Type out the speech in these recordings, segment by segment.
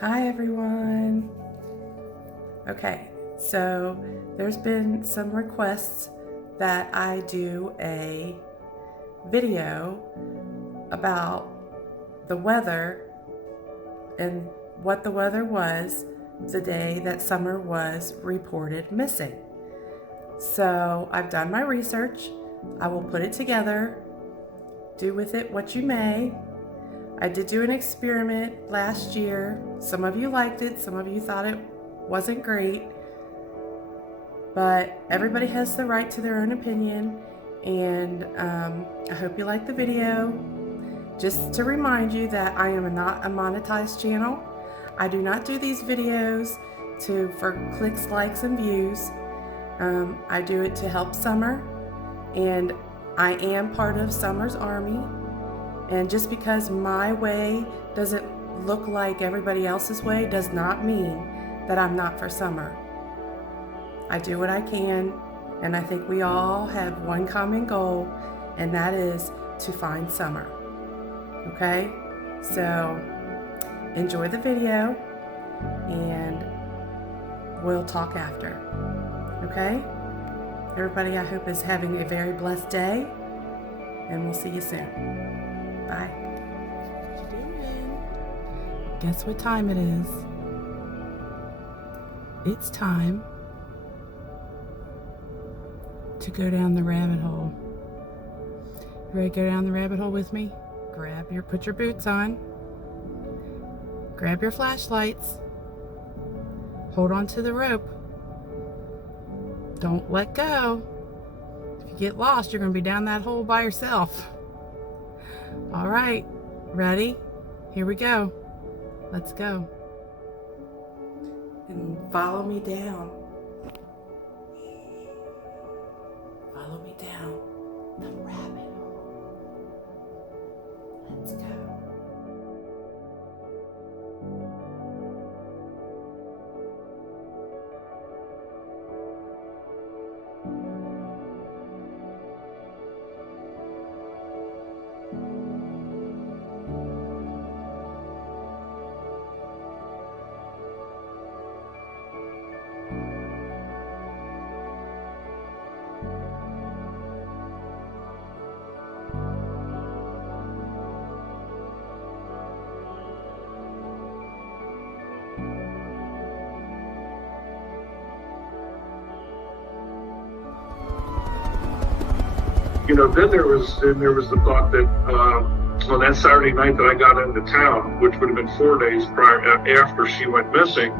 Hi everyone. Okay, so there's been some requests that I do a video about the weather and what the weather was the day that Summer was reported missing. So I've done my research. I will put it together. Do with it what you may. I did do an experiment last year. Some of you liked it, some of you thought it wasn't great, but everybody has the right to their own opinion, and I hope you like the video. Just to remind you that I am not a monetized channel. I do not do these videos for clicks, likes, and views. I do it to help Summer, and I am part of Summer's army. And just because my way doesn't look like everybody else's way does not mean that I'm not for Summer. I do what I can, and I think we all have one common goal, and that is to find Summer. Okay? So enjoy the video, and we'll talk after. Okay? Everybody, I hope is having a very blessed day, and we'll see you soon. Bye. What you doing? Guess what time it is? It's time to go down the rabbit hole. You ready to go down the rabbit hole with me? Put your boots on. Grab your flashlights. Hold on to the rope. Don't let go. If you get lost, you're going to be down that hole by yourself. All right, ready? Here we go. Let's go. And follow me down. Follow me down the rabbit hole. Let's go. Then there was the thought that on that Saturday night that I got into town, which would have been 4 days after she went missing,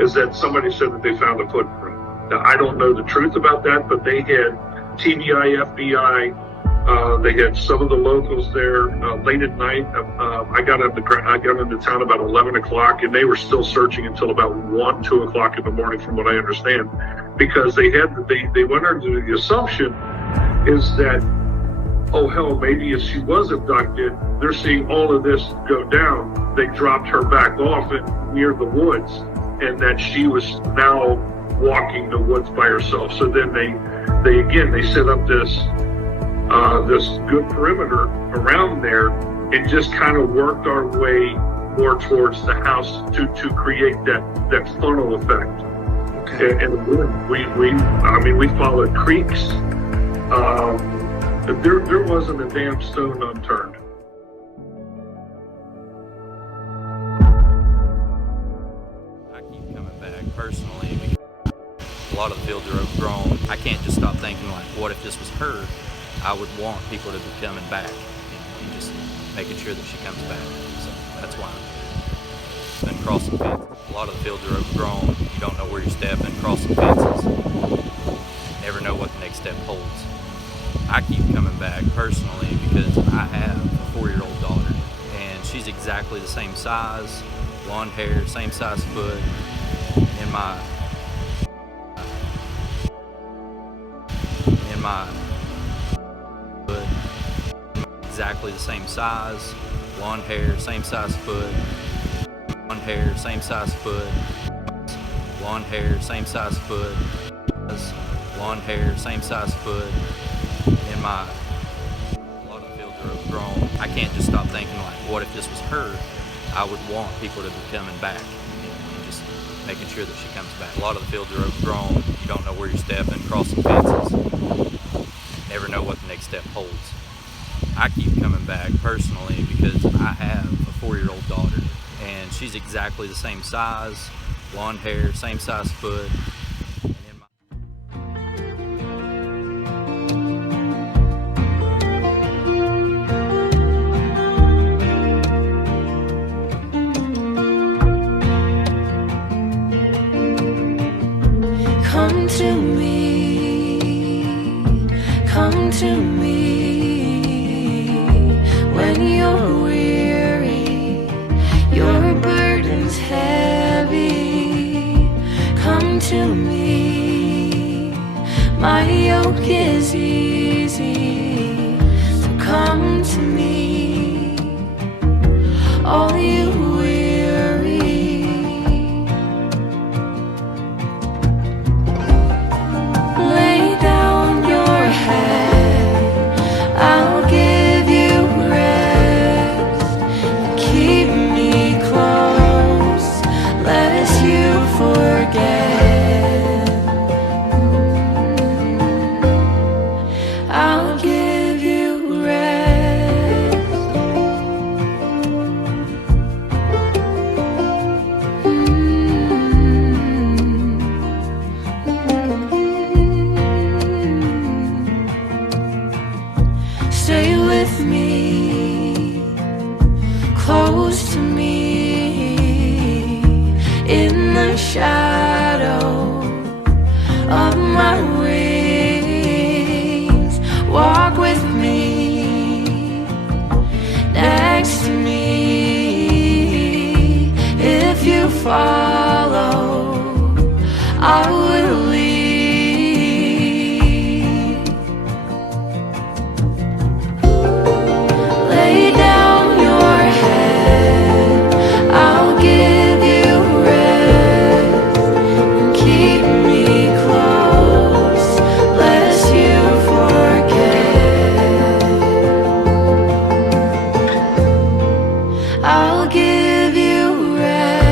is that somebody said that they found a footprint. Now, I don't know the truth about that, but they had TBI, FBI, they had some of the locals there late at night. I got into town about 11 o'clock, and they were still searching until about 1, 2 o'clock in the morning, from what I understand, because they went under the assumption is that, oh hell, maybe if she was abducted, they're seeing all of this go down. They dropped her back off near the woods, and that she was now walking the woods by herself. So then they set up this good perimeter around there, and just kind of worked our way more towards the house to create that funnel effect. Okay. And we followed creeks. There wasn't a damn stone unturned. I keep coming back personally because a lot of the fields are overgrown. I can't just stop thinking, like, what if this was her? I would want people to be coming back and just making sure that she comes back. So that's why I've been crossing fences. A lot of the fields are overgrown. You don't know where you're stepping, crossing fences. Never know what the next step holds. I keep coming back personally because I have a 4-year-old daughter, and she's exactly the same size, blonde hair, same size foot, in my foot, exactly the same size, blonde hair, same size foot, blonde hair, same size foot, blonde hair, same size foot, blonde hair, same size foot. A lot of the fields are overgrown. I can't just stop thinking, like, what if this was her? I would want people to be coming back and just making sure that she comes back. A lot of the fields are overgrown. You don't know where you're stepping, crossing fences. Never know what the next step holds. I keep coming back personally because I have a 4-year-old daughter, and she's exactly the same size, blonde hair, same size foot. And in my Come to me when you're weary, your burden's heavy. Come to me, my yoke is easy. So come to me, all you weary. Lay down your head, I'll give you rest. Keep me close, lest you forget. I'll give you rest. Stay with me, close to me, in the shadow of my wings. Walk with me, next to me. If you follow, I will lead. Lay down your head, I'll give you rest. And keep me close, lest you forget. I'll give you rest.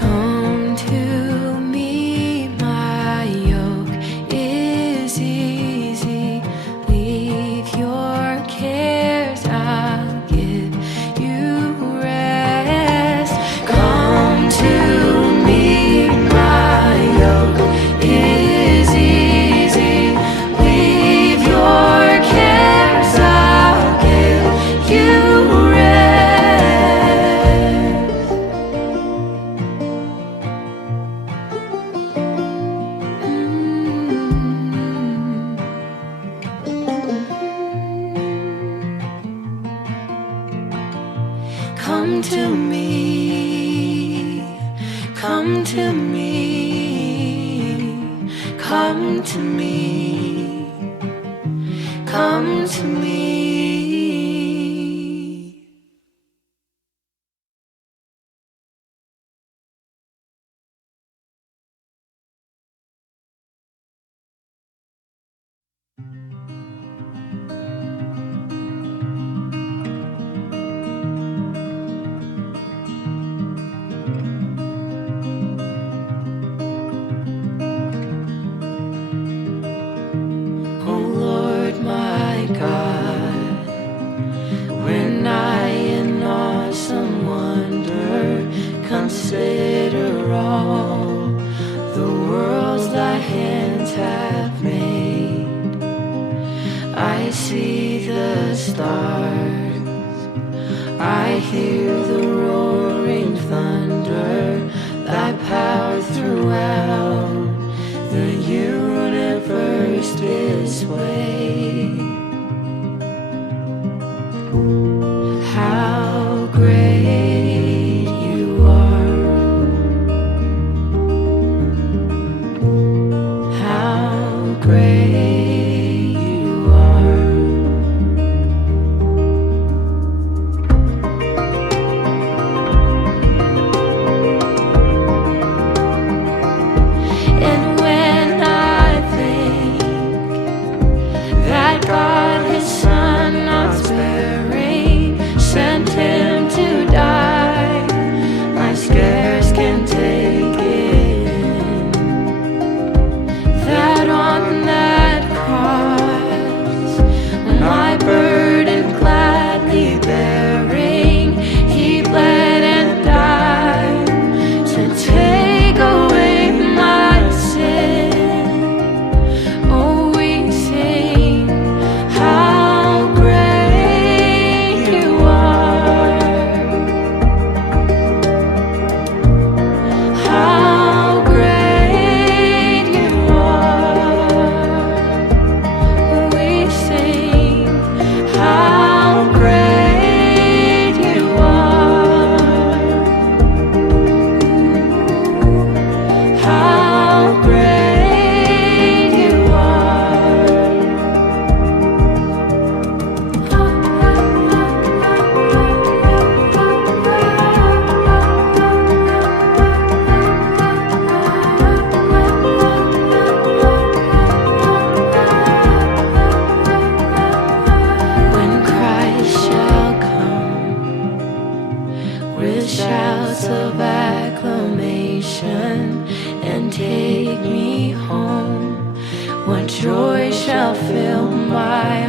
Come to me, my yoke is easy. Leave your cares, I'll give you rest. Come to me, my yoke is easy. Leave your cares, I'll give you rest. Come to me, come to me, come to me, come to me. Oh Lord my God, when I in awesome wonder consider all the worlds thy hands have made, I see the stars, I hear the roaring thunder, thy power throughout the universe display. How great you are, how great you are.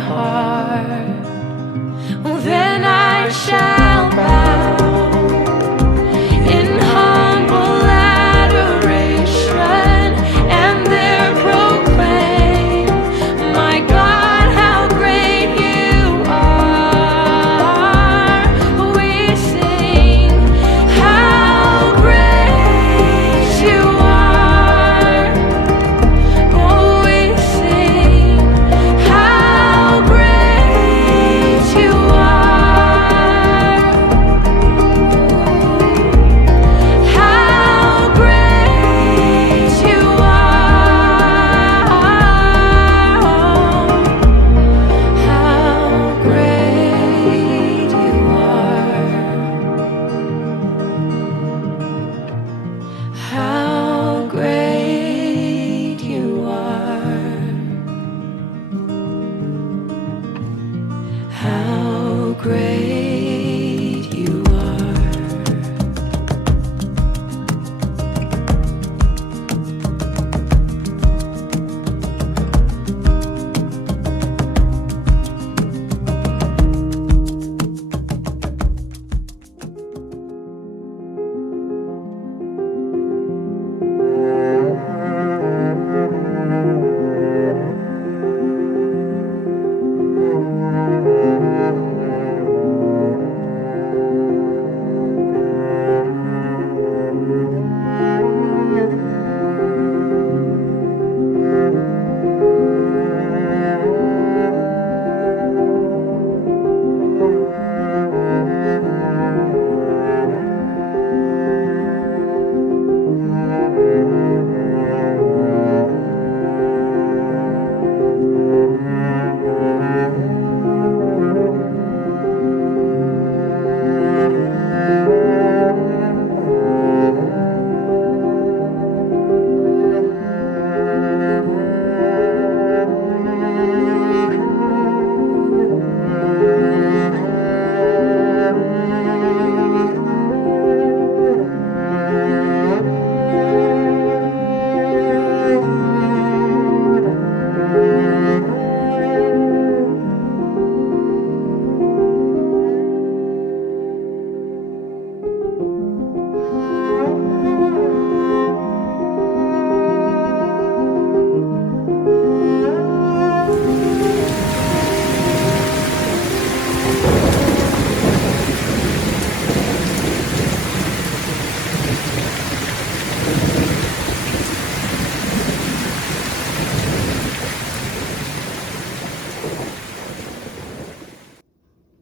heart, well, then I shall bow in humble adoration and there proclaim, my God, how great you are. We sing, how great you are. Oh, we sing, how great you are. How great you are. How great you are. How great you are. How great you are.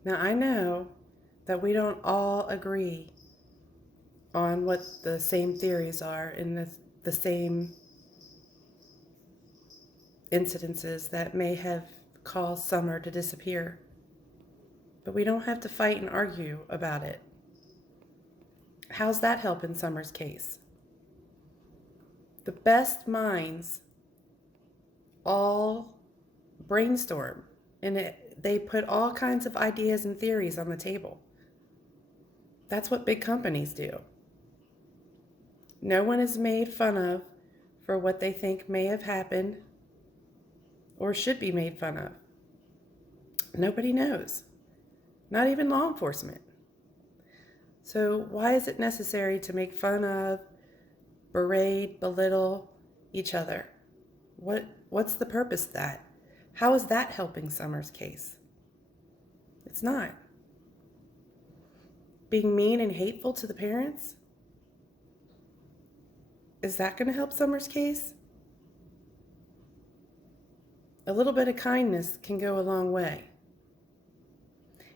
Now, I know that we don't all agree on what the same theories are and the same incidences that may have caused Summer to disappear. But we don't have to fight and argue about it. How's that helping Summer's case? The best minds all brainstorm and they put all kinds of ideas and theories on the table. That's what big companies do. No one is made fun of for what they think may have happened or should be made fun of. Nobody knows, not even law enforcement. So why is it necessary to make fun of, berate, belittle each other? What's the purpose of that? How is that helping Summer's case? It's not. Being mean and hateful to the parents? Is that going to help Summer's case? A little bit of kindness can go a long way.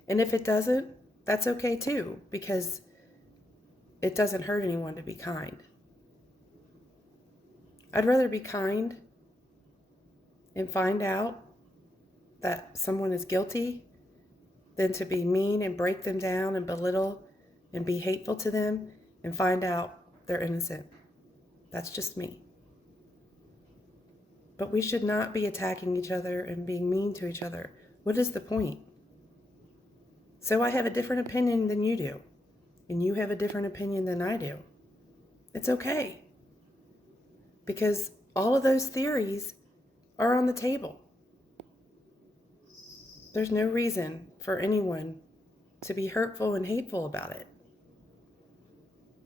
And if it doesn't, that's okay too, because it doesn't hurt anyone to be kind. I'd rather be kind and find out that someone is guilty than to be mean and break them down and belittle and be hateful to them and find out they're innocent. That's just me. But we should not be attacking each other and being mean to each other. What is the point? So I have a different opinion than you do, and you have a different opinion than I do. It's okay, because all of those theories are on the table. There's no reason for anyone to be hurtful and hateful about it.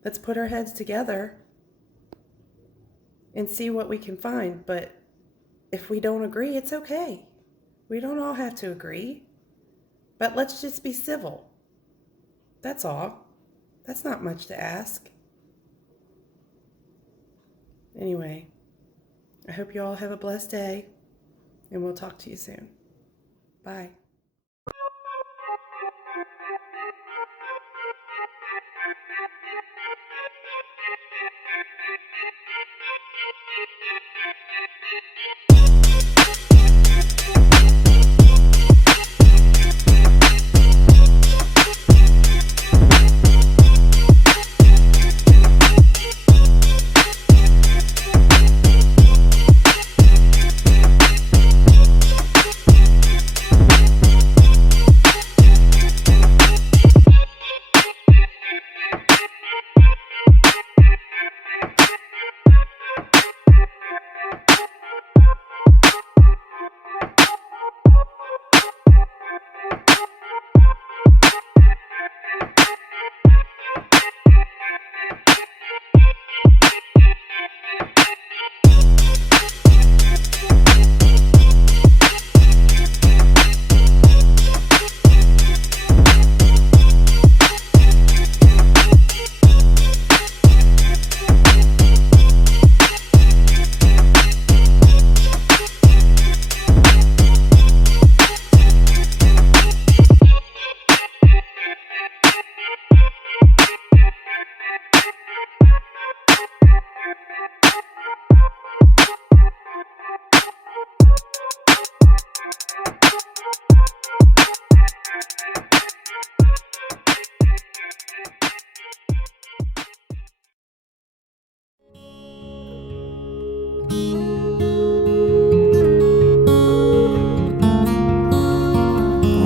Let's put our heads together and see what we can find. But if we don't agree, it's okay. We don't all have to agree. But let's just be civil. That's all. That's not much to ask. Anyway, I hope you all have a blessed day, and we'll talk to you soon. Bye.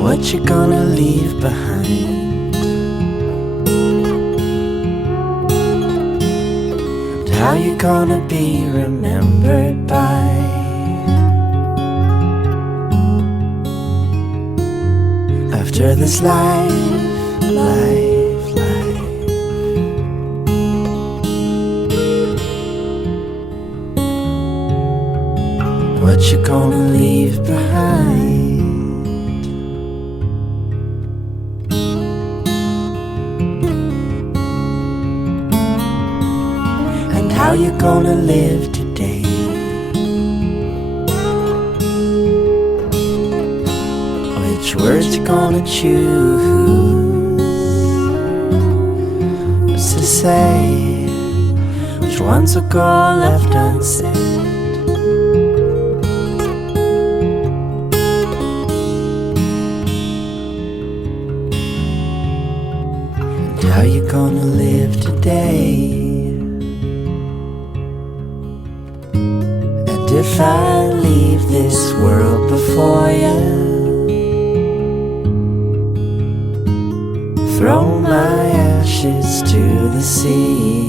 What you gonna leave behind? And how you gonna be remembered by? After this life. What you gonna leave behind? And how you gonna live today? Which words you gonna choose? What's to say? Which ones will go left unsaid? How you gonna live today? And if I leave this world before you, throw my ashes to the sea,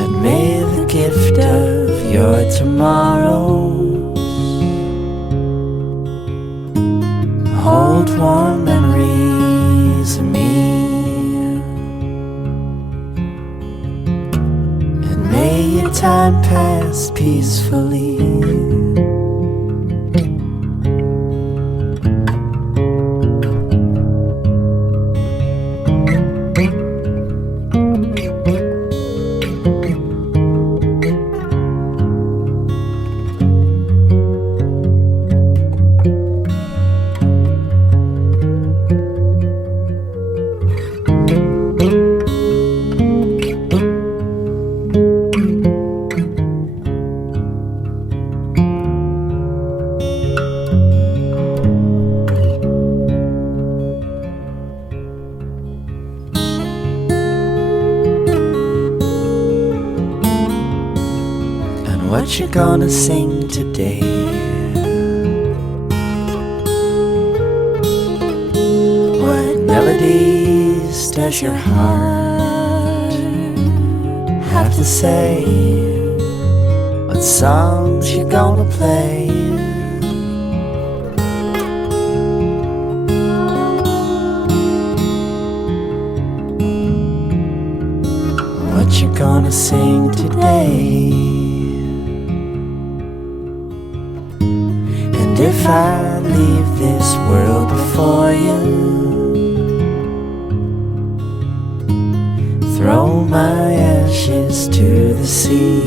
and may the gift of your tomorrows hold warm memories of me, and may your time pass peacefully. What you gonna sing today? What melodies does your heart have to say? What what songs you gonna play? What you gonna sing today? And if I leave this world before you, throw my ashes to the sea.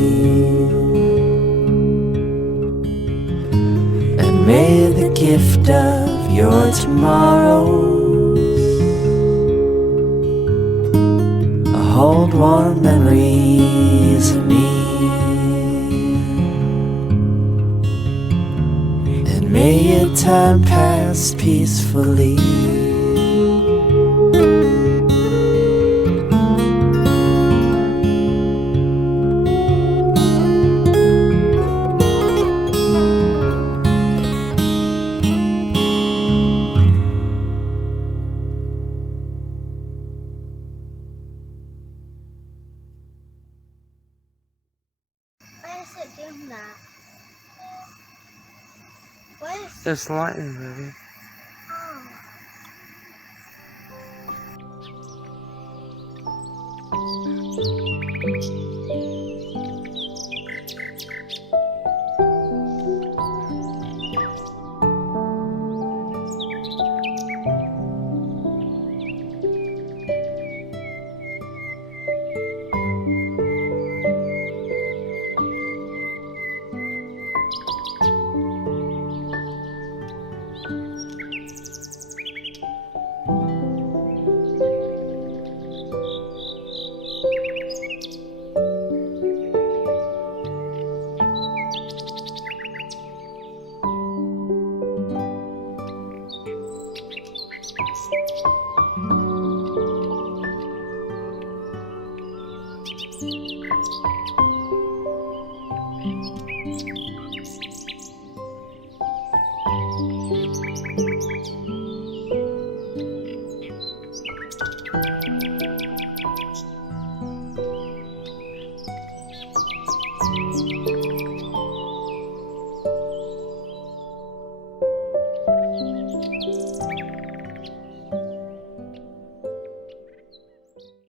And may the gift of your tomorrows hold warm memories of me. And may your time pass peacefully. Why is it doing that? What is It's lightning, baby. oh.